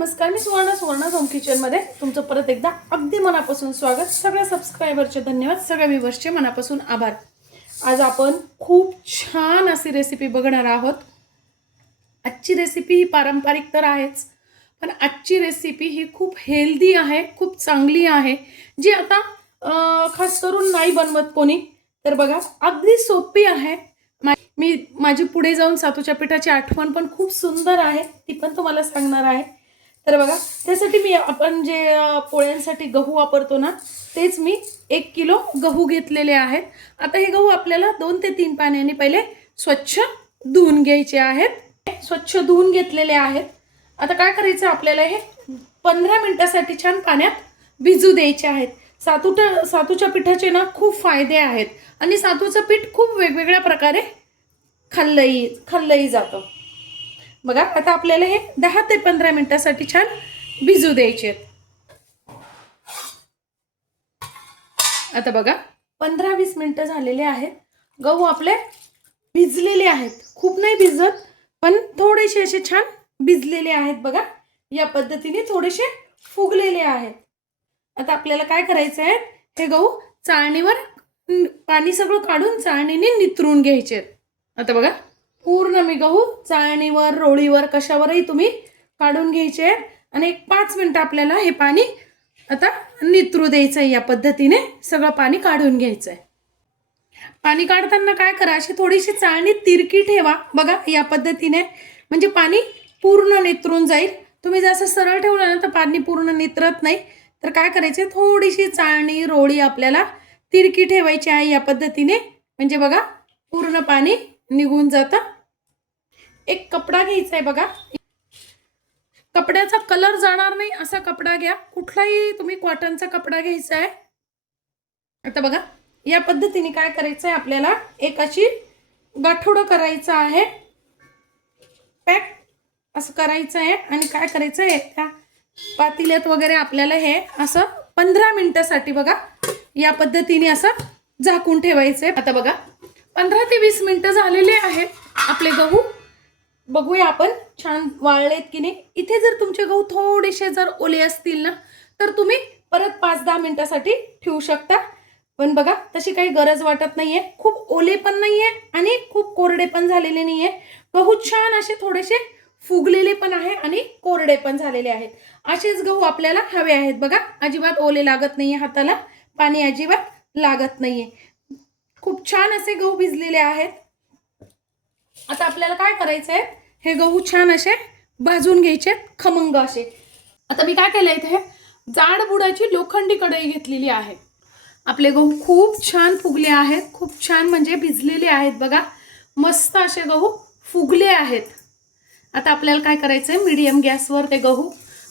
नमस्कार, मी सुवर्ण होम किचनमध्ये तुमचं परत एकदा अगदी मनापासून स्वागत। सगळ्या सबस्क्रायबरचे धन्यवाद, सगळ्या व्ह्यूअर्सचे मनापासून आभार। आज आपण खूप छान अशी रेसिपी बघणार आहोत। आजची रेसिपी ही पारंपरिक तर आहेच, पण आजची रेसिपी ही खूप हेल्दी आहे, खूप चांगली आहे, जी आता खास करून नाही बनवत कोणी। तर बघा, अगदी सोपी आहे। मी माझी पुढे जाऊन सातूच्या पिठाची आठवण पण खूप सुंदर आहे, ती पण तुम्हाला सांगणार आहे। तर बघा, त्यासाठी मी आपण जे पोळ्यांसाठी गहू वापरतो ना, तेच मी 1 किलो गहू घेतलेले आहेत। आता हे गहू आपल्याला 2 ते 3 पाण्याने पहिले स्वच्छ धुवून घ्यायचे आहेत। स्वच्छ धुवून घेतलेले आहेत। आता काय करायचं, आपल्याला हे 15 मिनिटांसाठी छान पाण्यात भिजू द्यायचे आहेत। सातूच्या पिठाचे ना खूप फायदे आहेत आणि सातूचं पीठ खूप वेगवेगळ्या प्रकारे खाल्लंही जातं। बघा, आता आपल्याला हे 10 ते 15 मिनिटांसाठी छान भिजू द्यायचे आहेत। आता बघा, 15-20 मिनिटं झालेले आहेत। गहू आपले भिजलेले आहेत, खूप नाही भिजत, पण थोडेसे असे छान भिजलेले आहेत। बघा, या पद्धतीने थोडेसे फुगलेले आहेत। आता आपल्याला काय करायचं आहे, हे गहू चाळणीवर पाणी सगळं काढून चाळणीने नितरून घ्यायचे आहेत। आता बघा, पूर्ण मी गहू चाळणीवर, रोळीवर, कशावरही तुम्ही काढून घ्यायचे आहेत आणि एक 5 मिनिटं आपल्याला हे पाणी आता नितरू द्यायचं आहे। या पद्धतीने सगळं पाणी काढून घ्यायचं आहे। पाणी काढताना काय करा, अशी थोडीशी चाळणी तिरकी ठेवा। बघा, या पद्धतीने, म्हणजे पाणी पूर्ण नितरून जाईल। तुम्ही जर असं सरळ ठेवलं ना, तर पाणी पूर्ण नितरत नाही। तर काय करायचे, थोडीशी चाळणी, रोळी आपल्याला तिरकी ठेवायची आहे या पद्धतीने, म्हणजे बघा पूर्ण पाणी निघून जातं। एक कपडा घ्यायचा आहे। बघा, कपड्याचा कलर जाणार नाही असा कपडा घ्या, कुठलाही तुम्ही कॉटनचा कपडा घ्यायचा आहे। आता बघा, या पद्धतीने काय करायचं आहे, आपल्याला एक अशी गाठोडं करायचं आहे, पॅक असं करायचं आहे। आणि काय करायचं आहे, त्या पातेल्यात वगैरे आपल्याला हे असं 15 मिनिटांसाठी बघा या पद्धतीने असं झाकून ठेवायचं आहे। आता बघा, 15 ते 20 मिनिटं झालेले आहेत आपले गहू। बघूया आपण छान वाळलेत की नाही। इथे जर तुमचे गहू थोडेसे जर ओले असतील ना, तर तुम्ही परत 5-10 मिनिटांसाठी ठेवू शकता। पण बघा, तशी काही गरज वाटत नाहीये, खूप ओले पण नाहीये आणि खूप कोरडे पण झालेले नाहीये। गहू छान असे थोडेसे फुगलेले पण आहे आणि कोरडे पण झालेले आहेत। असेच गहू आपल्याला हवे आहेत। बघा, अजिबात ओले लागत नाहीये, हाताला पाणी अजिबात लागत नाहीये, खूप छान असे गहू भिजलेले आहेत। आता आपल्याला काय करायचं आहे, हे गहू छान असे भाजून घ्यायचे, खमंग असे। आता मी काय केलंय, इथे जाड बुडाची लोखंडी कढई घेतलेली आहे। आपले गहू खूप छान फुगले आहेत, खूप छान म्हणजे भिजलेले आहेत। बघा, मस्त असे गहू फुगले आहेत। आता आपल्याला काय करायचंय, मीडियम गॅसवर ते गहू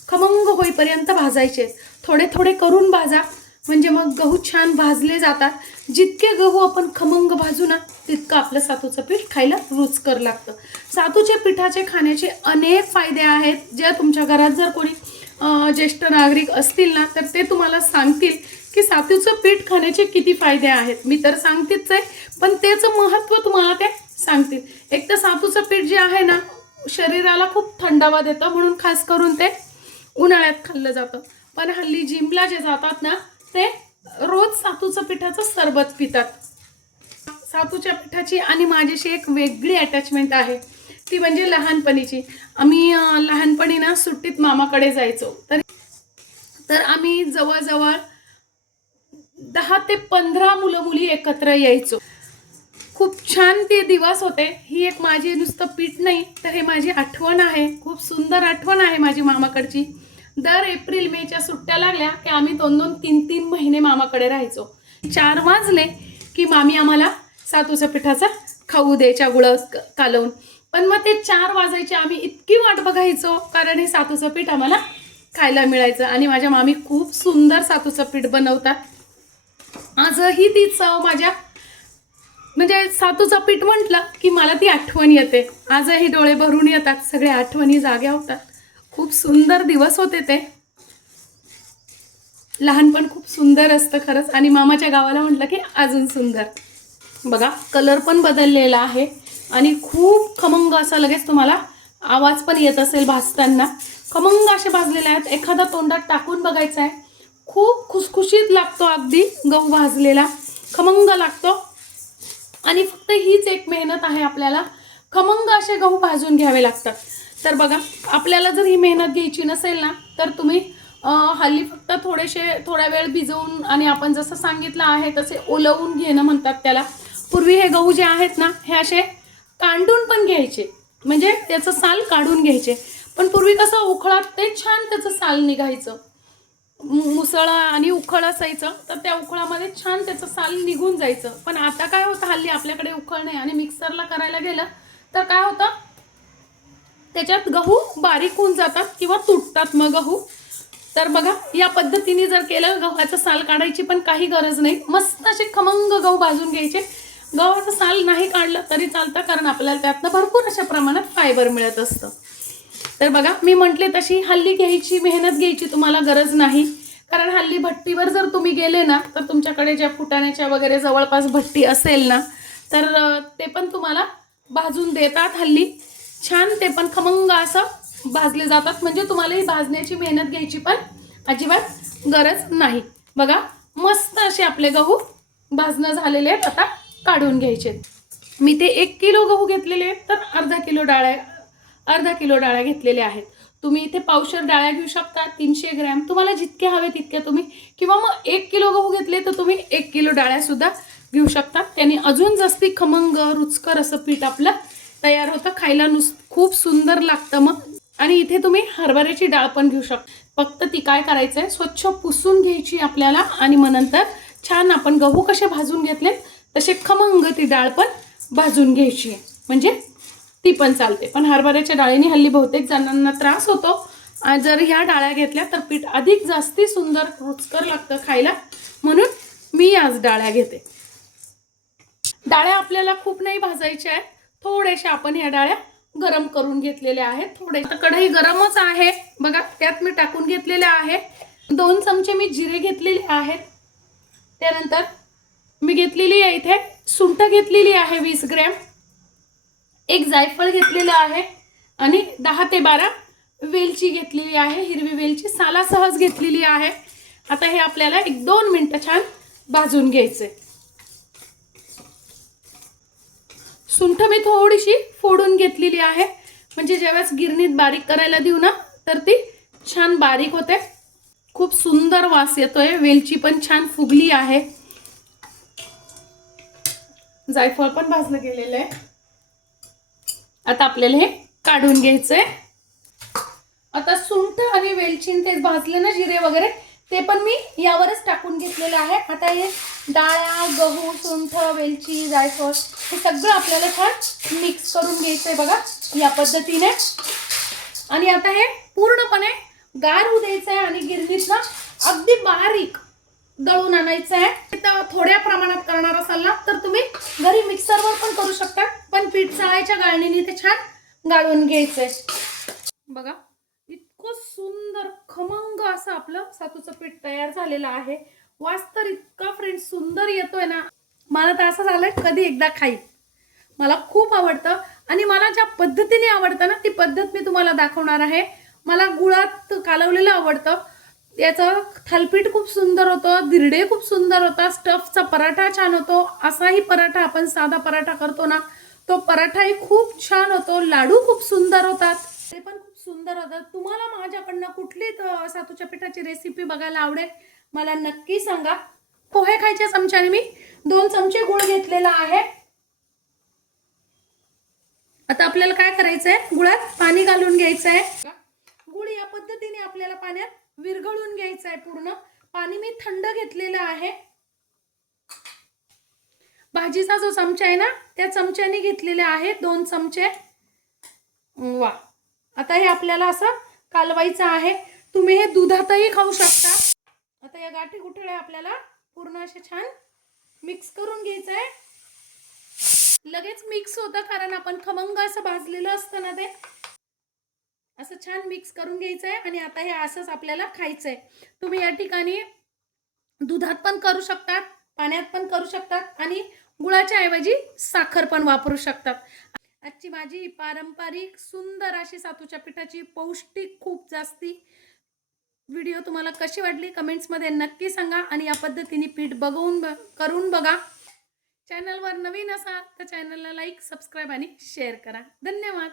खमंग होईपर्यंत भाजायचे। थोडे थोडे करून भाजा, म्हणजे मग गहू छान भाजले जातात। जितके गहू आपण खमंग भाजू ना, तितकं आपलं सातूचं पीठ खायला रुचकर लागतं। सातूच्या पिठाचे खाण्याचे अनेक फायदे आहेत। जे तुमच्या घरात जर कोणी ज्येष्ठ नागरिक असतील ना, तर ते तुम्हाला सांगतील की सातूचं पीठ खाण्याचे किती फायदे आहेत। मी तर सांगतेच आहे, पण त्याचं महत्त्व तुम्हाला ते सांगतील। एक तर सातूचं पीठ जे आहे ना, शरीराला खूप थंडावा देतं, म्हणून खास करून ते उन्हाळ्यात खाल्लं जातं। पण हल्ली जिमला जे जातात ना, ते रोज सातूचं पिठाचं सरबत पितात। सातूच्या पिठाची आणि माझ्याशी एक वेगळी अटॅचमेंट आहे, ती म्हणजे लहानपणीची। आम्ही लहानपणी ना सुट्टीत मामाकडे जायचो, तर आम्ही जवळजवळ 10 ते 15 मुलं मुली एकत्र यायचो। खूप छान ते दिवस होते। ही एक माझी नुसतं पीठ नाही, तर हे माझी आठवण आहे, खूप सुंदर आठवण आहे माझी मामाकडची। दर एप्रिल मेच्या सुट्ट्या लागल्या की आम्ही 2-2, 3-3 महिने मामाकडे राहायचो। 4 वाजले की मामी आम्हाला सातूच्या पिठाचा खाऊ द्यायच्या, गुळ कालवून। पण मग ते 4 वाजायचे, आम्ही इतकी वाट बघायचो, कारण हे सातूचं पीठ आम्हाला खायला मिळायचं। आणि माझ्या मामी खूप सुंदर सातूचं पीठ बनवतात। आजही ती चव माझ्या, म्हणजे सातूचं पीठ म्हटलं की मला ती आठवण येते। आजही डोळे भरून येतात, सगळ्या आठवणी जाग्या होतात। खूप सुंदर दिवस होते ते। लहानपण खूप सुंदर असतं खरंच, आणि मामाच्या गावाला म्हटलं की अजून सुंदर। बघा, कलर पण बदललेला आहे आणि खूप खमंग असा लगेच तुम्हाला आवाज पण येत असेल भाजताना। खमंग असे भाजलेले आहेत. एखादा तोंडात टाकून बघायचा आहे. खूप खुसखुशीत लागतो अगदी गहू भाजलेला, खमंग लागतो. आणि फक्त हीच एक मेहनत आहे, आपल्याला खमंग असे गहू भाजून घ्यावे लागतात. तर बघा, आपल्याला जर ही मेहनत घ्यायची नसेल ना, तर तुम्ही हल्ली फक्त थोड्या वेळ भिजवून आणि आपण जसं सांगितलं आहे तसे ओलवून घेणं म्हणतात त्याला. पूर्वी हे गहू जे आहेत ना, हे असे कांडून पण घ्यायचे, म्हणजे त्याचं साल काढून घ्यायचे. पण पूर्वी कसं उखळात ते छान त्याचं साल निघायचं, मुसळा आणि उखळ असायचं, तर त्या उखळामध्ये छान त्याचं साल निघून जायचं. पण आता काय होतं, हल्ली आपल्याकडे उखळ नाही आणि मिक्सरला करायला गेलं तर काय होतं, त्याच्यात गहू बारीक होऊन जातात किंवा तुटतात मग गहू. तर बघा, या पद्धतीने जर केलं, गव्हाचं साल काढायची पण काही गरज नाही. मस्त असे खमंग गहू भाजून घ्यायचे. गव्हाचं साल नाही काढलं तरी चालतं, कारण आपल्याला त्यातनं भरपूर अशा प्रमाणात फायबर मिळत असतं. तर बघा, मी म्हटले तशी हल्ली मेहनत घ्यायची तुम्हाला गरज नाही. कारण हल्ली भट्टीवर जर तुम्ही गेले ना, तर तुमच्याकडे ज्या फुटाण्याच्या वगैरे जवळपास भट्टी असेल ना, तर ते पण तुम्हाला भाजून देतात हल्ली. छान ते पण खमंग असं भाजले जातात. म्हणजे तुम्हाला ही भाजण्याची मेहनत घ्यायची पण अजिबात गरज नाही. बघा, मस्त असे आपले गहू भाजणं झालेले आहेत. आता काढून घ्यायचे. मी ते 1 किलो गहू घेतलेले आहेत, तर अर्धा किलो डाळ्या घेतलेल्या आहेत. तुम्ही इथे पावशेर डाळ्या घेऊ शकता, 300 ग्रॅम, तुम्हाला जितके हवे तितके तुम्ही. किंवा मग 1 किलो गहू घेतले तर तुम्ही 1 किलो डाळ्या सुद्धा घेऊ शकता. त्याने अजून जास्ती खमंग रुचकर असं पीठ आपलं तयार होतं. खायला खूप सुंदर लागतं मग. आणि इथे तुम्ही हरभऱ्याची डाळ पण घेऊ शकता. फक्त ती काय करायचं आहे, स्वच्छ पुसून घ्यायची आपल्याला. आणि मग नंतर छान आपण गहू कसे भाजून घेतले तसे खमंग ती डाळ पण भाजून घ्यायची आहे, म्हणजे ती पण चालते. पण हरभऱ्याच्या डाळीने हल्ली बहुतेक जणांना त्रास होतो. जर ह्या डाळ्या घेतल्या तर पीठ अधिक जास्ती सुंदर रुचकर लागतं खायला, म्हणून मी आज डाळ्या घेते. डाळ्या आपल्याला खूप नाही भाजायच्या आहेत, थोड्याशा आपण ह्या डाळ्या गरम करून घेतलेल्या आहेत. थोडे कढई गरमच आहे बघा, त्यात मी टाकून घेतलेल्या आहे. 2 चमचे मी जिरे घेतलेले आहेत. त्यानंतर मी घेतलेली आहे इथे सुंठ घेतलेली आहे 20 ग्रॅम. एक जायफळ घेतलेलं आहे आणि 10 ते 12 वेलची घेतलेली आहे, हिरवी वेलची सालासहज घेतलेली आहे. आता हे आपल्याला 1-2 मिनिटं छान भाजून घ्यायचंय. सुंठ मी थोडीशी फोडून घेतलेली आहे, म्हणजे जेव्हाच गिरणीत बारीक करायला देऊ ना, तर ती छान बारीक होते. खूप सुंदर वास येतोय. वेलची पण छान फुगली आहे. जायफळ पण भाजलं गेलेलं आहे. आता आपल्याला हे काढून घ्यायचंय. आता सुंठ आणि वेलची ते भाजले ना, जिरे वगैरे, ते पण मी यावरच टाकून घेतलेलं आहे. आता हे डाळ्या, गहू, सुंठ, वेलची, जायफळ हे सगळं आपल्याला छान मिक्स करून घ्यायचंय बघा, या पद्धतीने. आणि आता हे पूर्णपणे गार होऊ द्यायचं आहे आणि गिरणीत ना अगदी बारीक दळून आणायचं आहे. तर थोड्या प्रमाणात करणार असाल ना, तर तुम्ही घरी मिक्सरवर पण करू शकता, पण पीठ चाळायच्या गाळणीने ते छान गाळून घ्यायचंय. बघा, इतकं सुंदर खमंग असं आपलं सातूचं पीठ तयार झालेलं आहे. वास तर इतका फ्रेंड्स सुंदर येतोय ना, मला तर असं झालंय कधी एकदा खाईल. मला खूप आवडतं आणि मला ज्या पद्धतीने आवडतं ना, ती पद्धत मी तुम्हाला दाखवणार आहे. मला गुळात कालवलेलं आवडतं. याचं थालपीठ खूप सुंदर होतं, धिरडे खूप सुंदर होता, स्टफचा पराठा छान होतो. असाही पराठा आपण साधा पराठा करतो ना, तो पराठाही खूप छान होतो. लाडू खूप सुंदर होतात, ते पण खूप सुंदर होतात. तुम्हाला माझ्याकडनं कुठली सातूच्या पिठाची रेसिपी बघायला आवडेल, मला नक्की सांगा. पोहे खायच्या चमच्याने मी 2 चमचे गुळ घेतलेला आहे. आता आपल्याला काय करायचंय, गुळात पाणी घालून घ्यायचंय. गुळ या पद्धतीने आपल्याला पाण्यात विरघळून घ्यायचंय पूर्ण. पाणी मी थंड घेतलेलं आहे. भाजीचा जो चमचा आहे ना, त्या चमच्याने घेतलेले आहे 2 चमचे. वा, आता हे आपल्याला असं कालवायचं आहे. तुम्ही हे दुधातही खाऊ शकता. आता या गाठी गुठळ्या आपल्याला पूर्ण असे छान मिक्स करून घ्यायचंय. लगेच मिक्स होतं, कारण आपण खमंग असं भाजलेलं असतं ना, ते असं छान मिक्स करून घ्यायचंय. आणि आता हे असंच आपल्याला खायचंय. तुम्ही या ठिकाणी दुधात पण करू शकतात, पाण्यात पण करू शकतात आणि गुळाच्या ऐवजी साखर पण वापरू शकतात. आजची भाजी पारंपरिक सुंदर अशी सातूच्या पिठाची, पौष्टिक खूप जास्ती. व्हिडिओ तुम्हाला कशी वाटली कमेंट्समध्ये नक्की सांगा आणि या पद्धतीने पीठ करून बघा. चॅनलवर नवीन असाल तर चॅनलला लाईक, सबस्क्राईब आणि शेअर करा. धन्यवाद.